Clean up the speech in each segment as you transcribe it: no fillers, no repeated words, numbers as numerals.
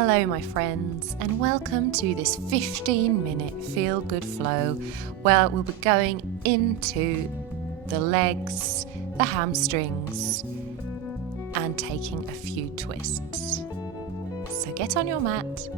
Hello my friends, and welcome to this 15-minute feel good flow where we'll be going into the legs, the hamstrings and taking a few twists. So get on your mat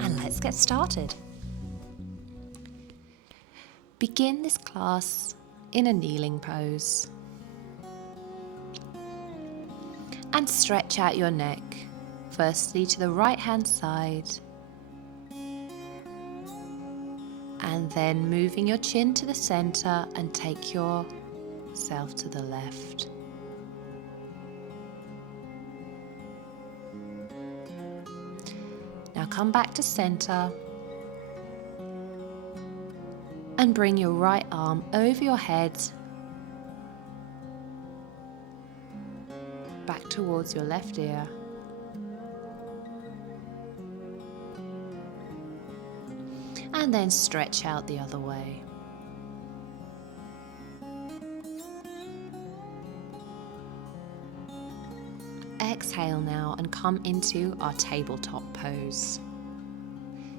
and let's get started. Begin this class in a kneeling pose and stretch out your neck. Firstly to the right hand side and then moving your chin to the center and take yourself to the left. Now come back to center and bring your right arm over your head back towards your left ear. And then stretch out the other way. Exhale now and come into our tabletop pose.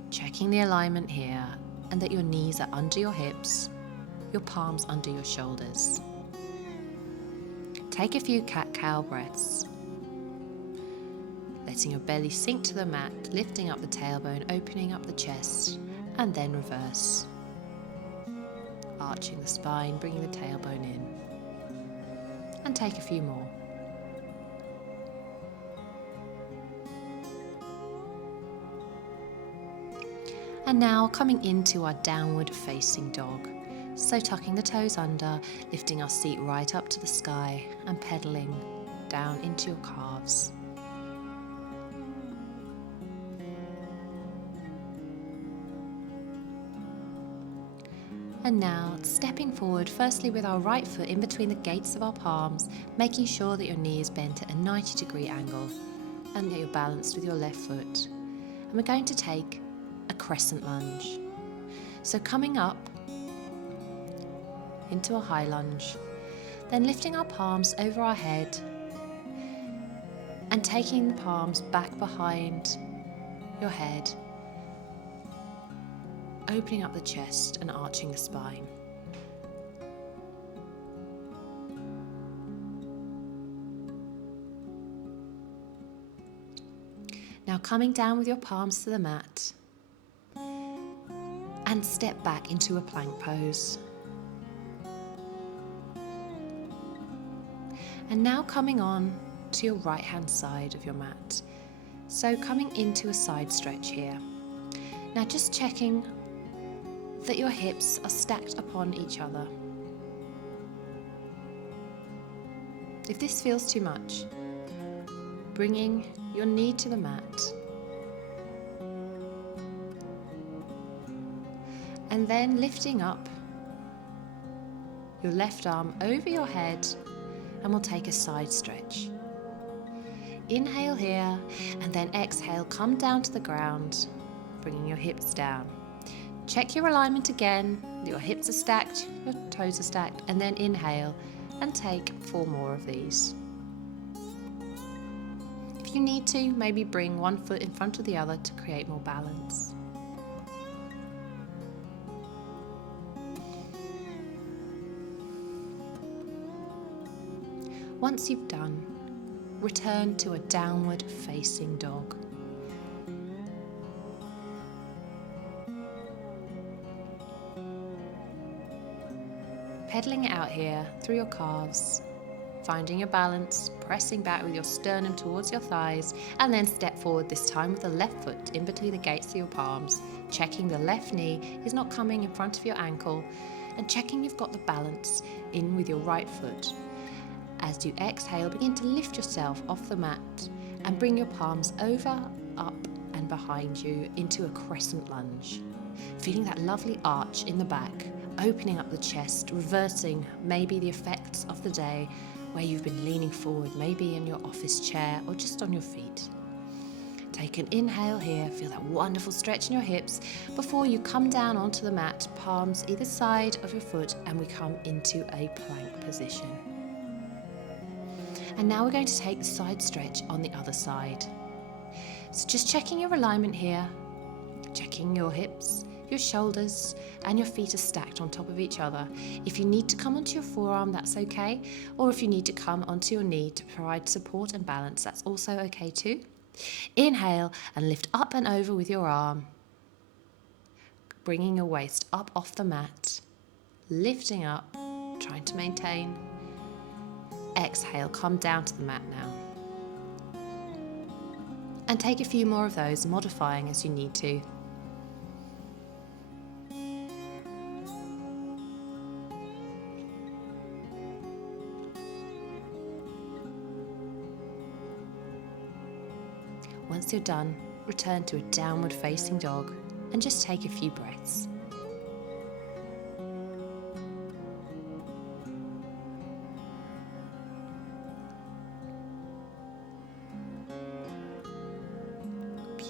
Checking the alignment here and that your knees are under your hips, your palms under your shoulders. Take a few cat-cow breaths. Letting your belly sink to the mat, lifting up the tailbone, opening up the chest. And then reverse, arching the spine, bringing the tailbone in, and take a few more. And now coming into our downward facing dog. So tucking the toes under, lifting our seat right up to the sky and pedaling down into your calves. And now, stepping forward, firstly with our right foot in between the gates of our palms, making sure that your knee is bent at a 90-degree angle and that you're balanced with your left foot. And we're going to take a crescent lunge. So coming up into a high lunge, then lifting our palms over our head and taking the palms back behind your head, opening up the chest and arching the spine. Now coming down with your palms to the mat and step back into a plank pose. And now coming on to your right hand side of your mat. So coming into a side stretch here. Now just checking that your hips are stacked upon each other. If this feels too much, bringing your knee to the mat and then lifting up your left arm over your head and we'll take a side stretch. Inhale here and then exhale, come down to the ground, bringing your hips down. Check your alignment again, your hips are stacked, your toes are stacked, and then inhale and take 4 more of these. If you need to, maybe bring one foot in front of the other to create more balance. Once you've done, return to a downward facing dog. Pedaling it out here through your calves, finding your balance, pressing back with your sternum towards your thighs, and then step forward this time with the left foot in between the gates of your palms, checking the left knee is not coming in front of your ankle, and checking you've got the balance in with your right foot. As you exhale, begin to lift yourself off the mat and bring your palms over, up, and behind you into a crescent lunge. Feeling that lovely arch in the back, opening up the chest, reversing maybe the effects of the day where you've been leaning forward, maybe in your office chair or just on your feet. Take an inhale here, feel that wonderful stretch in your hips before you come down onto the mat, palms either side of your foot, and we come into a plank position. And now we're going to take the side stretch on the other side. So just checking your alignment here, checking your hips, your shoulders, and your feet are stacked on top of each other. If you need to come onto your forearm, that's okay. Or if you need to come onto your knee to provide support and balance, that's also okay too. Inhale and lift up and over with your arm, bringing your waist up off the mat, lifting up, trying to maintain. Exhale, come down to the mat now. And take a few more of those, modifying as you need to. Once you're done, return to a downward facing dog and just take a few breaths.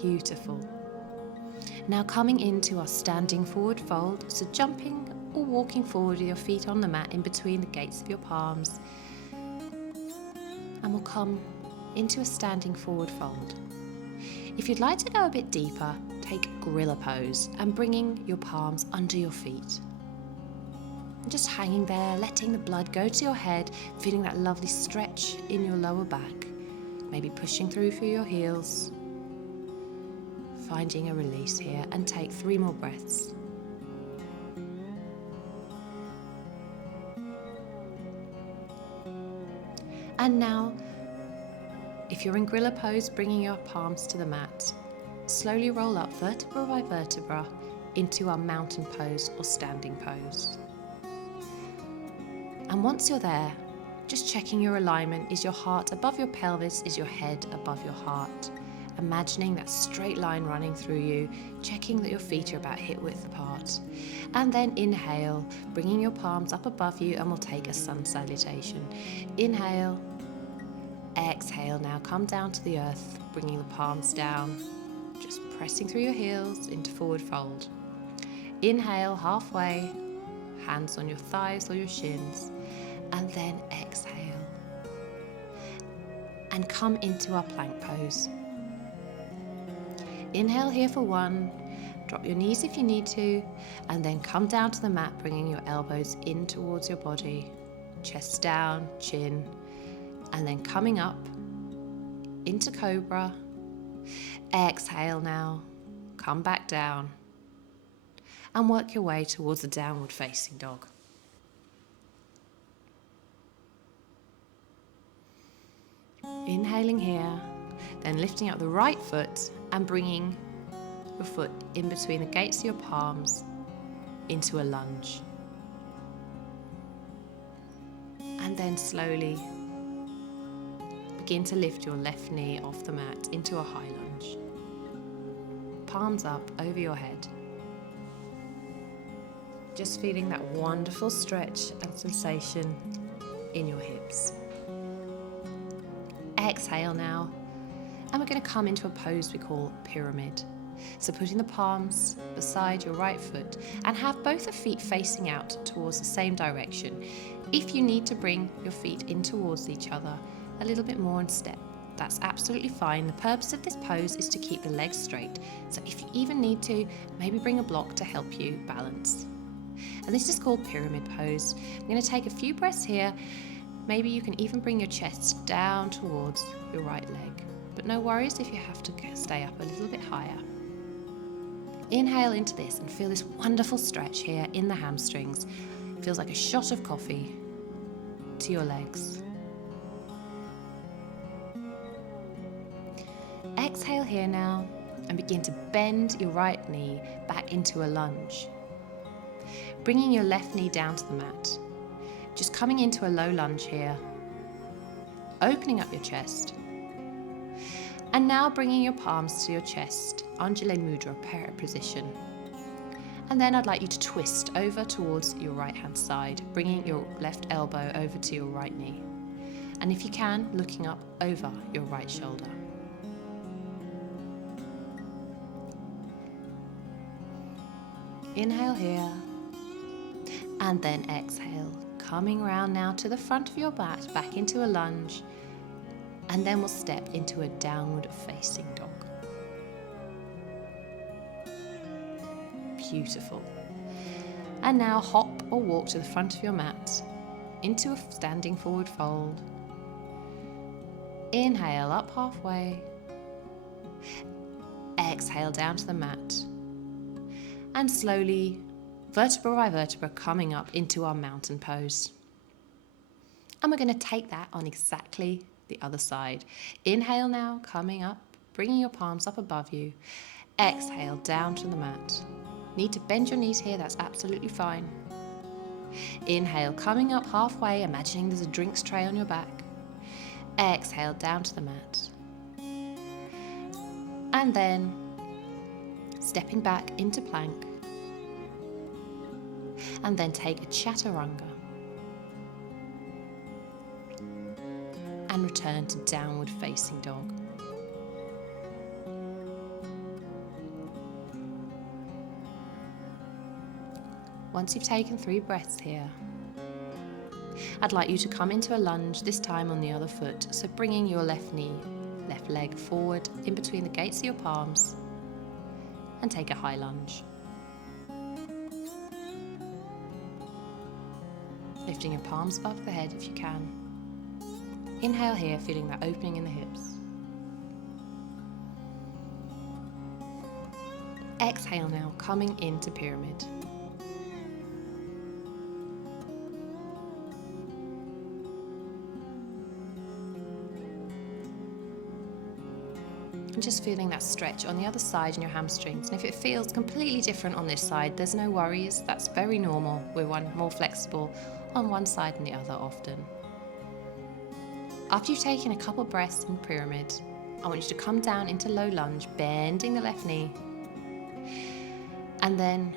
Beautiful. Now coming into our standing forward fold, so jumping or walking forward with your feet on the mat in between the gates of your palms. And we'll come into a standing forward fold. If you'd like to go a bit deeper, take gorilla pose and bringing your palms under your feet. And just hanging there, letting the blood go to your head, feeling that lovely stretch in your lower back. Maybe pushing through your heels. Finding a release here, and take 3 more breaths. And now, if you're in gorilla pose, bringing your palms to the mat, slowly roll up vertebra by vertebra into our mountain pose or standing pose. And once you're there, just checking your alignment. Is your heart above your pelvis? Is your head above your heart? Imagining that straight line running through you, checking that your feet are about hip width apart. And then inhale, bringing your palms up above you, and we'll take a sun salutation. Inhale, exhale, now come down to the earth, bringing the palms down, just pressing through your heels into forward fold. Inhale, halfway, hands on your thighs or your shins, and then exhale. And come into our plank pose. Inhale here for 1, drop your knees if you need to, and then come down to the mat, bringing your elbows in towards your body, chest down, chin, and then coming up into cobra. Exhale now, come back down, and work your way towards the downward facing dog. Inhaling here, then lifting up the right foot and bringing your foot in between the gates of your palms into a lunge. And then slowly begin to lift your left knee off the mat into a high lunge. Palms up over your head. Just feeling that wonderful stretch and sensation in your hips. Exhale now. And we're going to come into a pose we call pyramid. So putting the palms beside your right foot and have both the feet facing out towards the same direction. If you need to bring your feet in towards each other a little bit more in step, that's absolutely fine. The purpose of this pose is to keep the legs straight. So if you even need to, maybe bring a block to help you balance. And this is called pyramid pose. I'm going to take a few breaths here. Maybe you can even bring your chest down towards your right leg. But no worries if you have to stay up a little bit higher. Inhale into this and feel this wonderful stretch here in the hamstrings. It feels like a shot of coffee to your legs. Exhale here now and begin to bend your right knee back into a lunge. Bringing your left knee down to the mat. Just coming into a low lunge here. Opening up your chest. And now bringing your palms to your chest, Anjali Mudra, parrot position. And then I'd like you to twist over towards your right hand side, bringing your left elbow over to your right knee. And if you can, looking up over your right shoulder. Inhale here, and then exhale, coming round now to the front of your mat, back into a lunge. And then we'll step into a downward facing dog. Beautiful. And now hop or walk to the front of your mat into a standing forward fold. Inhale up halfway. Exhale down to the mat. And slowly, vertebra by vertebra, coming up into our mountain pose. And we're going to take that on exactly the other side. Inhale now, coming up, bringing your palms up above you. Exhale down to the mat. Need to bend your knees here, that's absolutely fine. Inhale, coming up halfway, imagining there's a drinks tray on your back. Exhale down to the mat. And then stepping back into plank. And then take a chaturanga. And return to downward facing dog. Once you've taken 3 breaths here, I'd like you to come into a lunge, this time on the other foot. So bringing your left knee, left leg forward in between the gates of your palms and take a high lunge. Lifting your palms above the head if you can. Inhale here, feeling that opening in the hips. Exhale now, coming into pyramid. And just feeling that stretch on the other side in your hamstrings. And if it feels completely different on this side, there's no worries. That's very normal. We're more flexible on one side than the other often. After you've taken a couple breaths in pyramid, I want you to come down into low lunge, bending the left knee. And then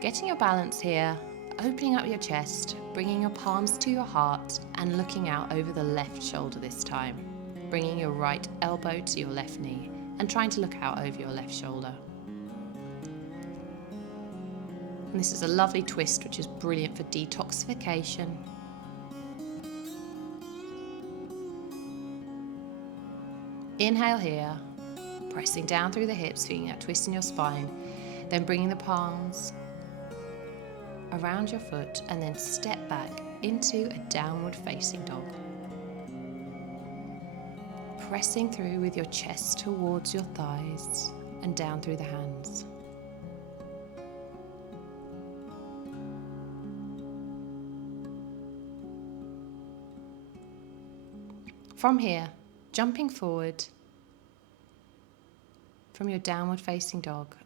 getting your balance here, opening up your chest, bringing your palms to your heart and looking out over the left shoulder this time. Bringing your right elbow to your left knee and trying to look out over your left shoulder. And this is a lovely twist which is brilliant for detoxification. Inhale here, pressing down through the hips, feeling that twist in your spine. Then bringing the palms around your foot and then step back into a downward facing dog. Pressing through with your chest towards your thighs and down through the hands. From here, jumping forward from your downward facing dog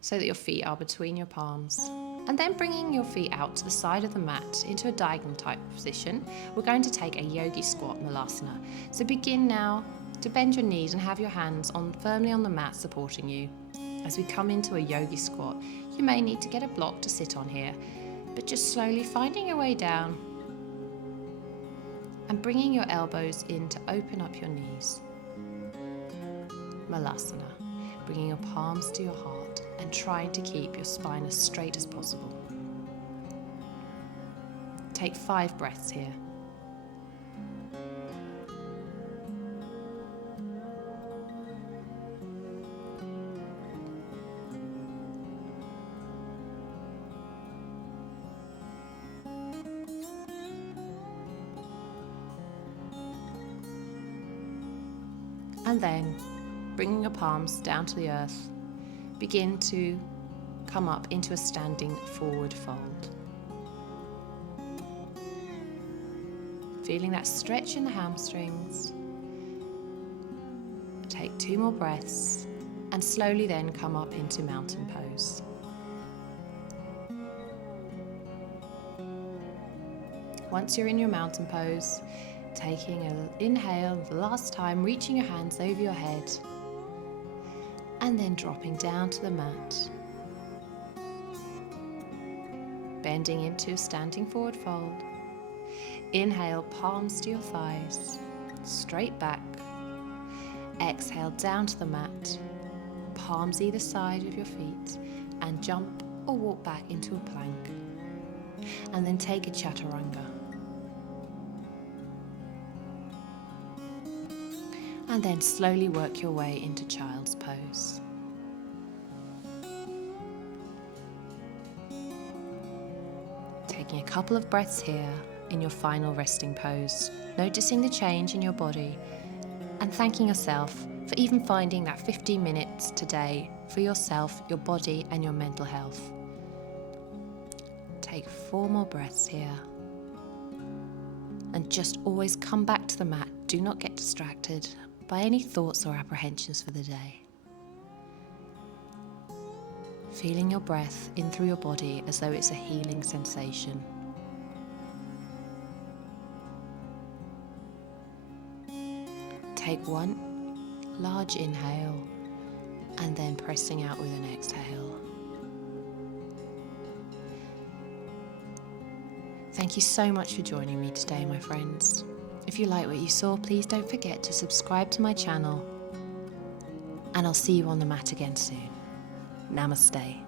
so that your feet are between your palms. And then bringing your feet out to the side of the mat into a diagonal type position, we're going to take a yogi squat malasana. So begin now to bend your knees and have your hands firmly on the mat supporting you. As we come into a yogi squat, you may need to get a block to sit on here, but just slowly finding your way down and bringing your elbows in to open up your knees. Malasana, bringing your palms to your heart and trying to keep your spine as straight as possible. Take 5 breaths here. And then, bringing your palms down to the earth, begin to come up into a standing forward fold. Feeling that stretch in the hamstrings. Take 2 more breaths and slowly then come up into mountain pose. Once you're in your mountain pose, taking an inhale the last time, reaching your hands over your head and then dropping down to the mat. Bending into a standing forward fold. Inhale, palms to your thighs, straight back. Exhale down to the mat, palms either side of your feet, and jump or walk back into a plank. And then take a chaturanga. And then slowly work your way into child's pose. taking a couple of breaths here in your final resting pose, noticing the change in your body and thanking yourself for even finding that 15 minutes today for yourself, your body and your mental health. Take 4 more breaths here. And just always come back to the mat. Do not get distracted by any thoughts or apprehensions for the day. Feeling your breath in through your body as though it's a healing sensation. Take 1 large inhale and then pressing out with an exhale. Thank you so much for joining me today, my friends. If you like what you saw, please don't forget to subscribe to my channel, and I'll see you on the mat again soon. Namaste.